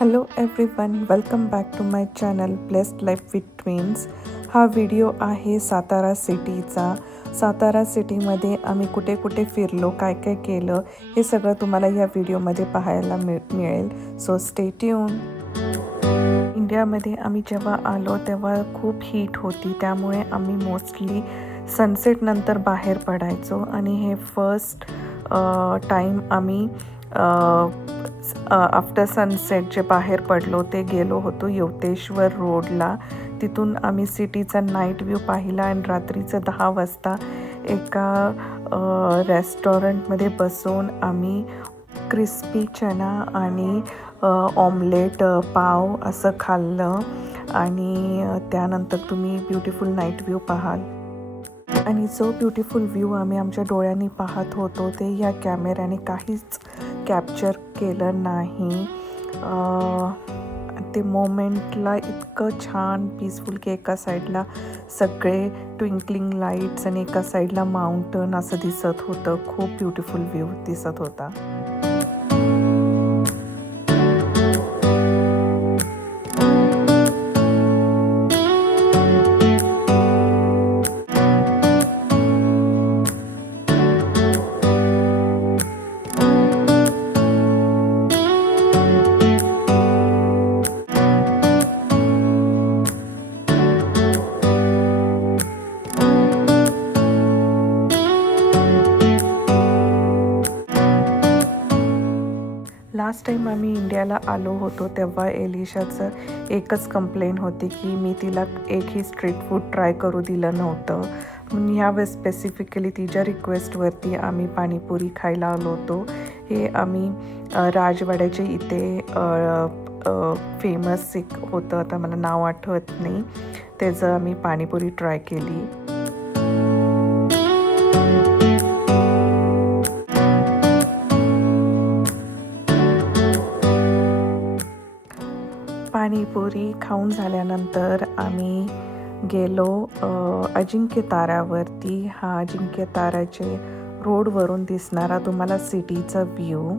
Hello everyone, welcome back to my channel blessed life with twins. हा video आहे सातारा सिटीचा. सातारा सिटीमध्ये आम्ही कुठे कुठे फिरलो, काय काय केलं, हे सगळं तुम्हाला या व्हिडिओमध्ये पाहायला मिळेल. So stay tune. इंडियामध्ये आम्ही जेव्हा आलो तेव्हा खूप हीट होती, त्यामुळे आम्ही मोस्टली सनसेट नंतर बाहेर पडायचो. आणि हे फर्स्ट टाईम आम्ही आफ्टर सनसेट जे बाहेर पडलो ते गेलो होतो योतेश्वर रोडला. तिथून आम्ही सिटीचा नाईट व्ह्यू पाहिला आणि रात्रीचं 10 वाजता एका रेस्टॉरंटमध्ये बसून आम्ही क्रिस्पी चना आणि ऑमलेट पाव असं खाल्लं. आणि त्यानंतर तुम्ही ब्युटिफुल नाईट व्ह्यू पाहाल. आणि जो ब्युटिफुल व्ह्यू आम्ही आमच्या डोळ्यांनी पाहत होतो ते ह्या कॅमेऱ्याने काहीच कॅप्चर केलं नाही. ते मोमेंटला इतकं छान पीसफुल की एका साईडला सगळे ट्विंकलिंग लाईट्स आणि एका साईडला माउंटन असं दिसत होतं. खूप ब्युटिफुल व्ह्यू दिसत होता. लास्ट टाईम आम्ही इंडियाला आलो होतो तेव्हा एलिशाचं एकच कंप्लेंट होती की मी तिला एकही स्ट्रीट फूड ट्राय करू दिलं नव्हतं. म्हणून ह्यावेळेस स्पेसिफिकली तिच्या रिक्वेस्टवरती आम्ही पाणीपुरी खायला आलो होतो. हे आम्ही राजवाड्याचे इथे फेमस एक होतं, आता मला नाव आठवत नाही, त्याचं आम्ही पाणीपुरी ट्राय केली. पाणीपुरी खाऊन झाल्यानंतर आम्ही गेलो अजिंक्य ताऱ्यावरती. हा अजिंक्य ताऱ्याचे रोडवरून दिसणारा तुम्हाला सिटीचा व्ह्यू.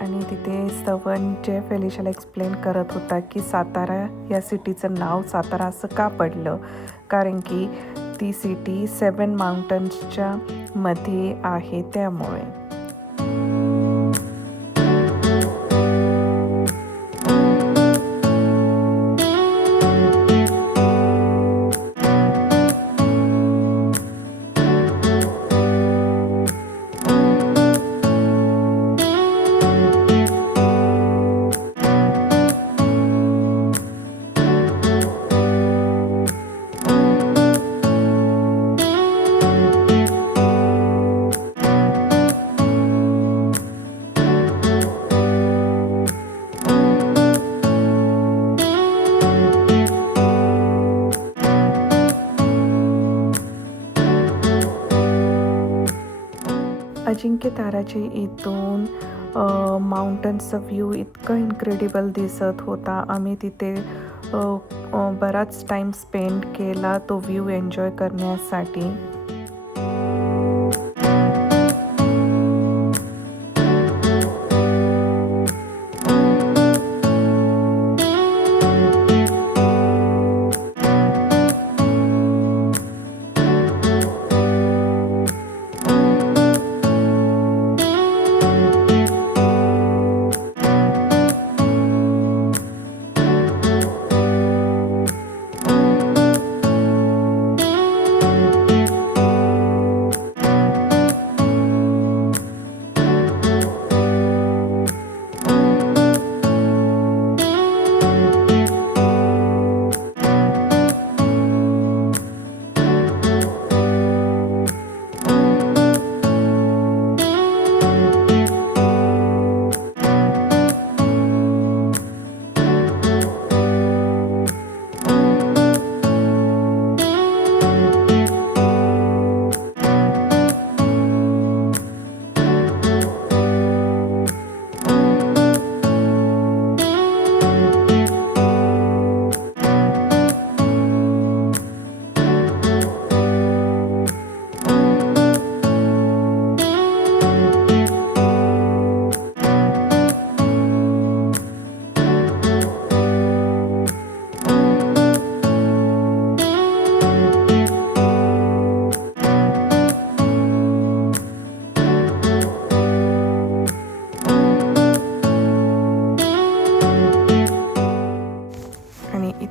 आणि तिथे स्तवन जे फेलिशाला एक्सप्लेन करत होता की सातारा या सिटीचं नाव सातारा असं का पडलं, कारण की ती सिटी 7 माउंटन्सच्या मध्ये आहे त्यामुळे. अजिंक्य ताराचे इथून माउंटन्सचा व्ह्यू इतकं इन्क्रेडिबल दिसत होता. आम्ही तिथे बराच टाईम स्पेंड केला तो व्ह्यू एन्जॉय करण्यासाठी.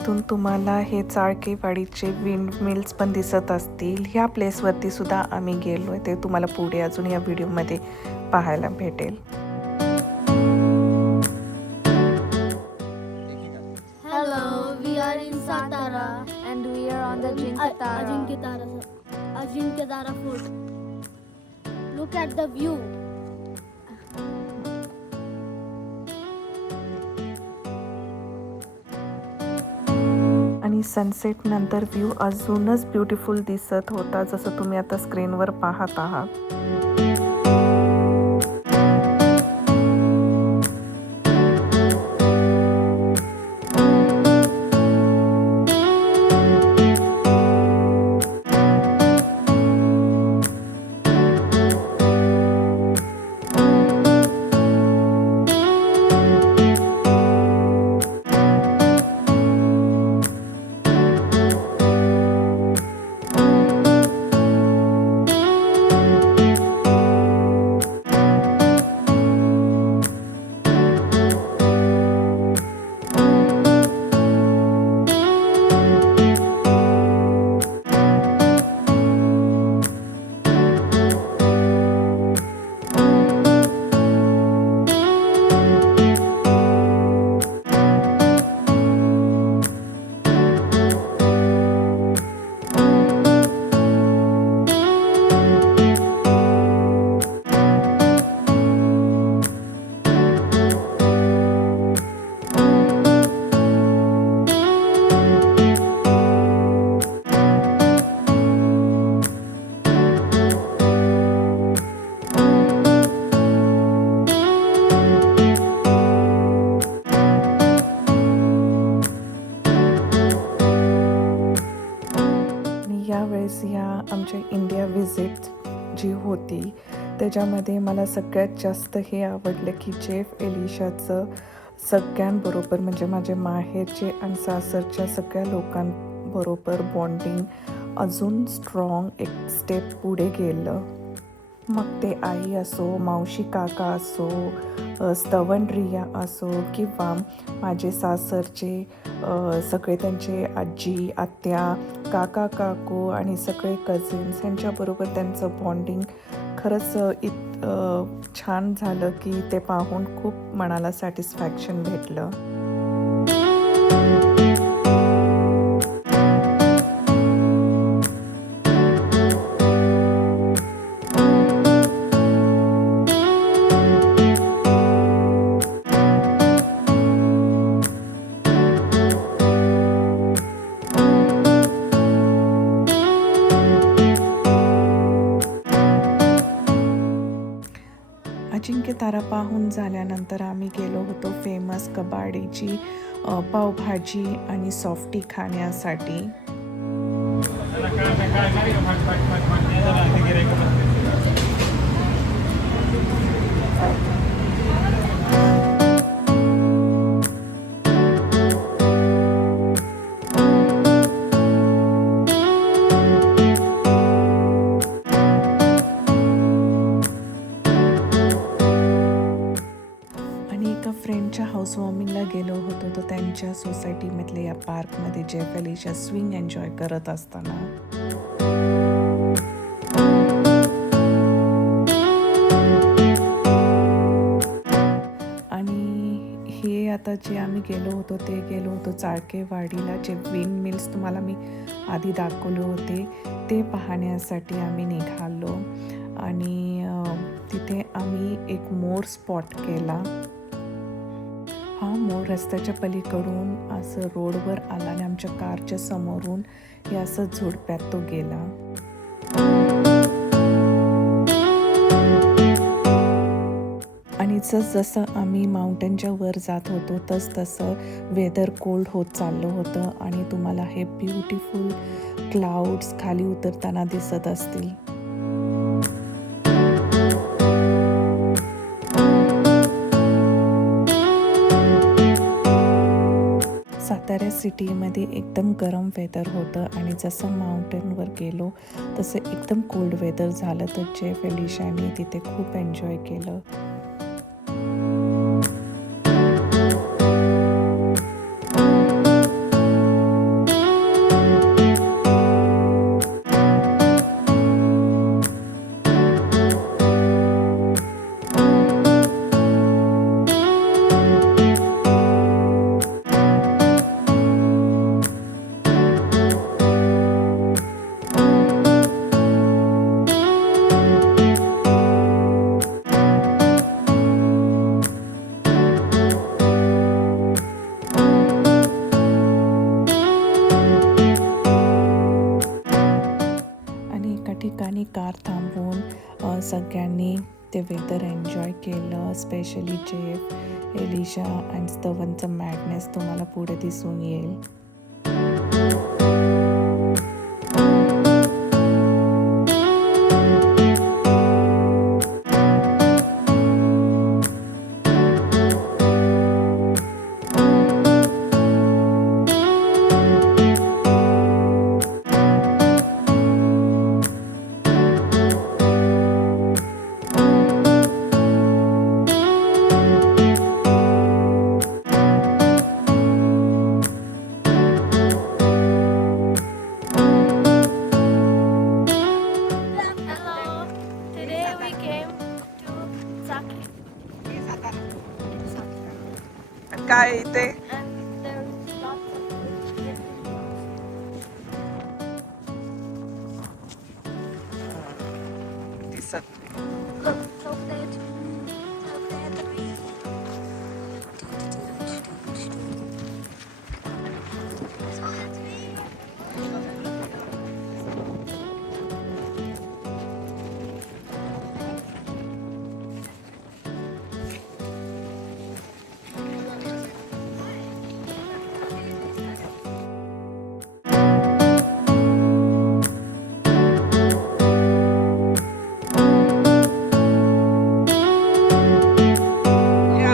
इथून तुम्हाला हे चाळकेवाडीचे विंड मिल्स पण दिसत असतील. ह्या प्लेसवरती सुद्धा आम्ही गेलो आहे, ते तुम्हाला पुढे अजून या व्हिडिओमध्ये पाहायला भेटेल. Hello, we are in Satara And we are on the Ajinkotara. Ajinkotara Fort. Look at the view. आणि सनसेट नंतर व्ह्यू अजूनच ब्युटिफुल दिसत होता, जसं तुम्ही आता स्क्रीनवर पाहत आहात. यावेळेस ह्या आमच्या इंडिया व्हिजिट जी होती त्याच्यामध्ये मला सगळ्यात जास्त हे आवडलं की जेफ एलिशाचं सगळ्यांबरोबर म्हणजे माझे माहेरचे आणि सासरच्या सगळ्या लोकांबरोबर बॉन्डिंग अजून स्ट्रॉंग एक स्टेप पुढे गेलं. मग ते आई असो, मावशी काका असो, स्तवन रिया असो किंवा माझे सासरचे सगळे त्यांचे आजी आत्या काका काकू आणि सगळे कझिन्स यांच्याबरोबर त्यांचं बॉन्डिंग खरंच छान झालं की ते पाहून खूप मनाला सॅटिस्फॅक्शन भेटलं. अजिंक्यतारा पाहून झाल्यानंतर आम्ही गेलो होतो फेमस कबाडीची पावभाजी आणि सॉफ्टी खाण्यासाठी. फ्रेंडच्या हाऊस वॉर्मिंगला गेलो होतो तर त्यांच्या सोसायटीमधल्या या पार्कमध्ये जेफ एलिशा स्विंग एन्जॉय करत असताना आणि हे आता जे आम्ही गेलो होतो चाळकेवाडीला, जे विंड मिल्स तुम्हाला मी आधी दाखवले होते ते पाहण्यासाठी आम्ही निघालो. आणि तिथे आम्ही एक मोर स्पॉट केला. हा मोर रस्त्याच्या पलीकडून असं रोडवर आला आणि आमच्या कारच्या समोरून हे असं झुडप्यात तो गेला. आणि जसं आम्ही माउंटेनच्या वर जात होतो तसं वेदर कोल्ड होत चाललं होतं आणि तुम्हाला हे ब्युटिफुल क्लाउड्स खाली उतरताना दिसत असतील. सातारा सिटीमध्ये एकदम गरम वेदर होतं आणि जसं माउंटेनवर गेलो तसं एकदम कोल्ड वेदर झालं. तर जेफ एलिशाने तिथे खूप एन्जॉय केलं. कार थांबवून सगळ्यांनी ते वेदर एन्जॉय केलं. स्पेशली जेफ, एलिशा आणि स्तवनचं मॅडनेस तुम्हाला पुढे दिसून येईल. Hello. Today we came to Saki. काय इथे And there's lots of different दिसत Look, chocolate.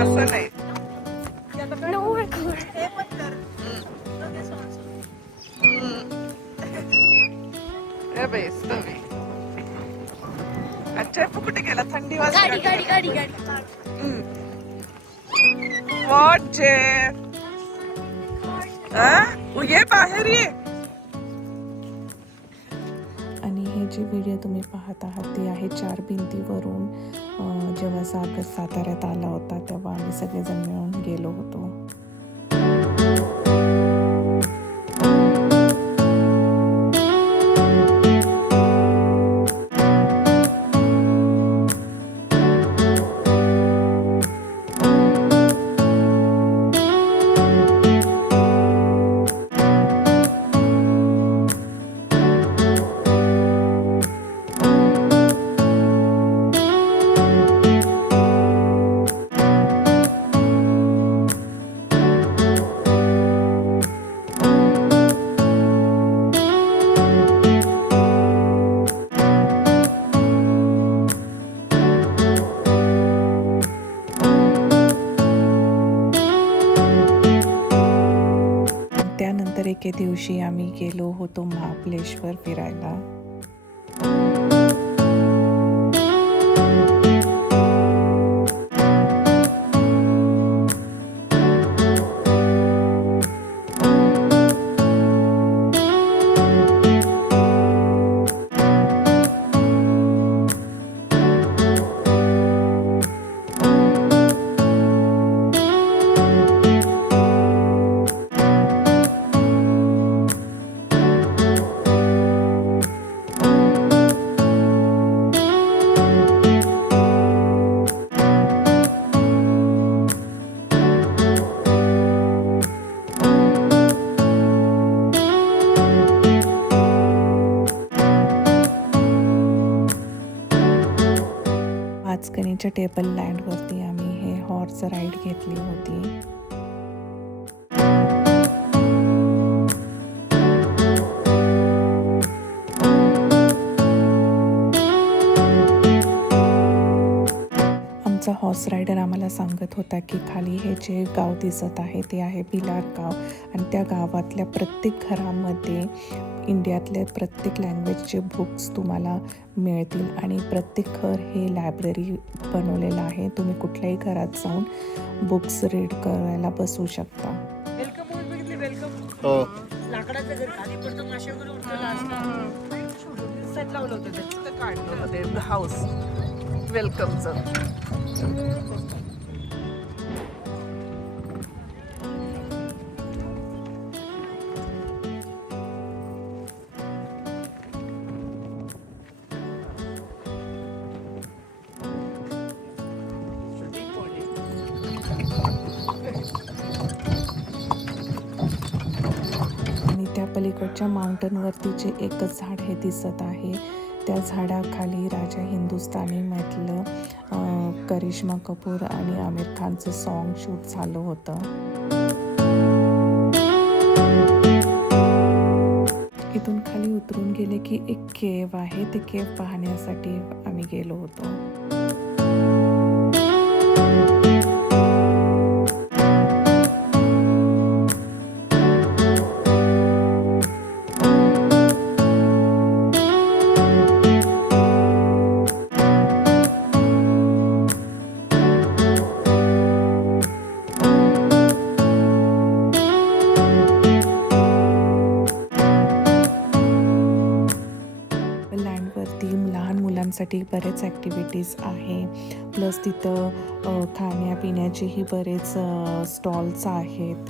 असं नाही. No, we're cool. बेस्ट तुम्ही. अच्छा तू कुठे गेला? थंडी गाडी वाजली. गाडी गाडी गाडी व्हॉट जे ये बाहेर ये. आणि हे जे व्हिडिओ तुम्ही पाहत आहात ते आहे 4 भिंतीवरून. जेव्हा सागर साताऱ्यात आला होता तेव्हा आम्ही सगळेजण मिळून गेलो होतो. त्यानंतर एके दिवशी आम्ही गेलो होतो महाबळेश्वर फिरायला. पाचगणीच्या टेबल लँडवरती आम्ही हे हॉर्स राईड घेतली होती. आमचा हॉर्स रायडर आम्हाला सांगत होता की खाली हे जे गाव दिसत आहे ते आहे भिलार गाव आणि त्या गावातल्या प्रत्येक घरामध्ये इंडियातले प्रत्येक लँग्वेजचे बुक्स तुम्हाला मिळतील आणि प्रत्येक घर हे लायब्ररी बनवलेलं आहे. तुम्ही कुठल्याही घरात जाऊन बुक्स रीड करायला बसू शकता. हो. लाकडाचं घर खाली पडतो मासे वगैरे उठलेला असतं. सेट लावलं होतं त्याचं काढलं होतं हाऊस वेलकमचं. आणि त्या पलीकडच्या माउंटनवरती जे एकच झाड हे दिसत आहे त्या झाडाखाली राजा हिंदुस्थानीमधलं करिश्मा कपूर आणि आमिर खानचं सॉन्ग शूट झालं होतं. इथून खाली उतरून गेले की एक केव आहे, ते केव पाहण्यासाठी आम्ही गेलो होतो. लँडवरती लहान मुलांसाठी बरेच ॲक्टिव्हिटीज आहे. प्लस तिथं खाण्यापिण्याचेही बरेच स्टॉल्स आहेत.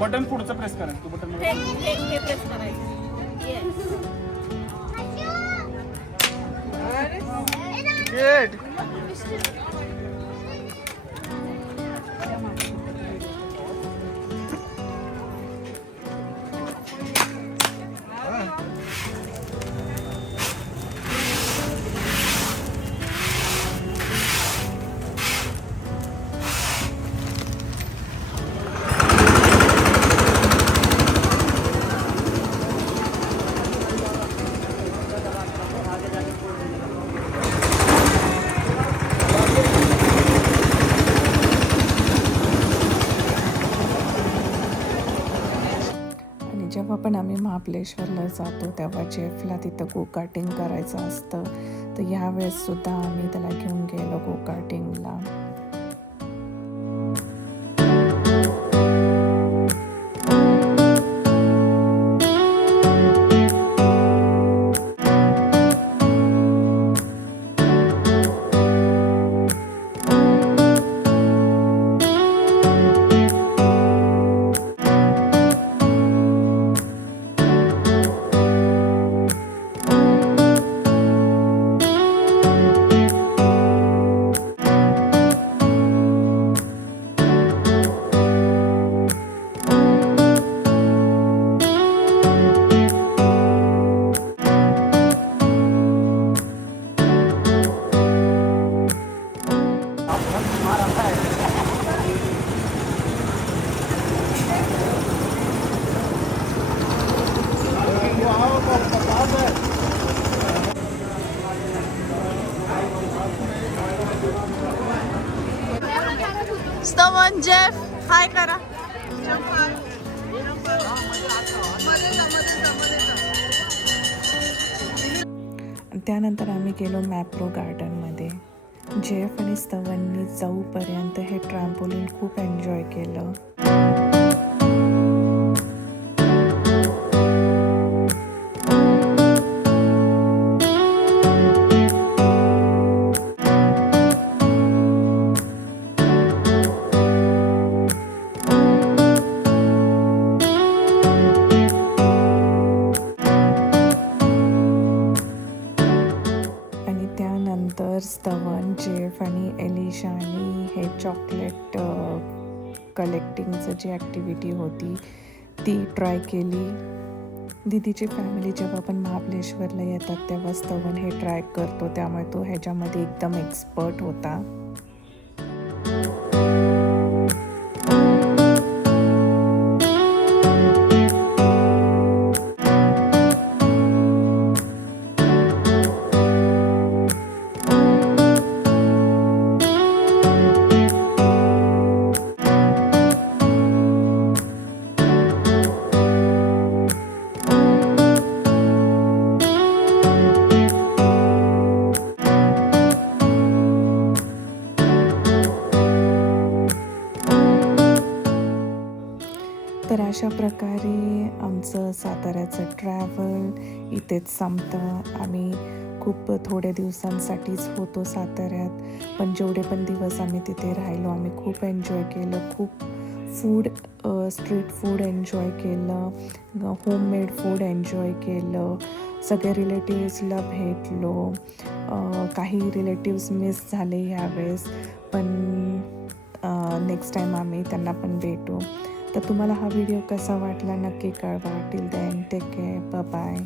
बटन पुढचं प्रेस करा. तू बटन हे प्रेस करायचं. गुड. जेव्हा पण आम्ही महाबळेश्वरला जातो तेव्हा जेफला तिथं गो कार्टिंग करायचं असतं, तर ह्यावेळेस सुद्धा आम्ही त्याला घेऊन गेलो गो कार्टिंगला. स्तवन, जेफ, हाय करा. त्यानंतर आम्ही गेलो मॅप्रो गार्डनमध्ये. जेफ आणि स्तवननी जाऊपर्यंत हे ट्रॅम्पोलिन खूप एन्जॉय केलं. स्तवन, जेफ आणि एलिशानी हे चॉकलेट कलेक्टिंगचं जी ॲक्टिव्हिटी होती ती ट्राय केली. दीदीची फॅमिली जेव्हा पण महाबळेश्वरला येतात तेव्हा स्तवन हे ट्राय करतो, त्यामुळे तो ह्याच्यामध्ये एकदम एक्सपर्ट होता. अशा प्रकारे आमचं साताऱ्याचं ट्रॅव्हल इथेच संपतं. आम्ही खूप थोड्या दिवसांसाठीच होतो साताऱ्यात, पण जेवढे पण दिवस आम्ही तिथे राहिलो आम्ही खूप एन्जॉय केलं. खूप फूड, स्ट्रीट फूड एन्जॉय केलं, होममेड फूड एन्जॉय केलं. सगळे रिलेटिव्सला भेटलो. काही रिलेटिव्स मिस झाले ह्यावेळेस, पण नेक्स्ट टाईम आम्ही त्यांना पण भेटू. तर तुम्हाला हा व्हिडिओ कसा वाटला नक्की कळवा. Till then take care, bye bye.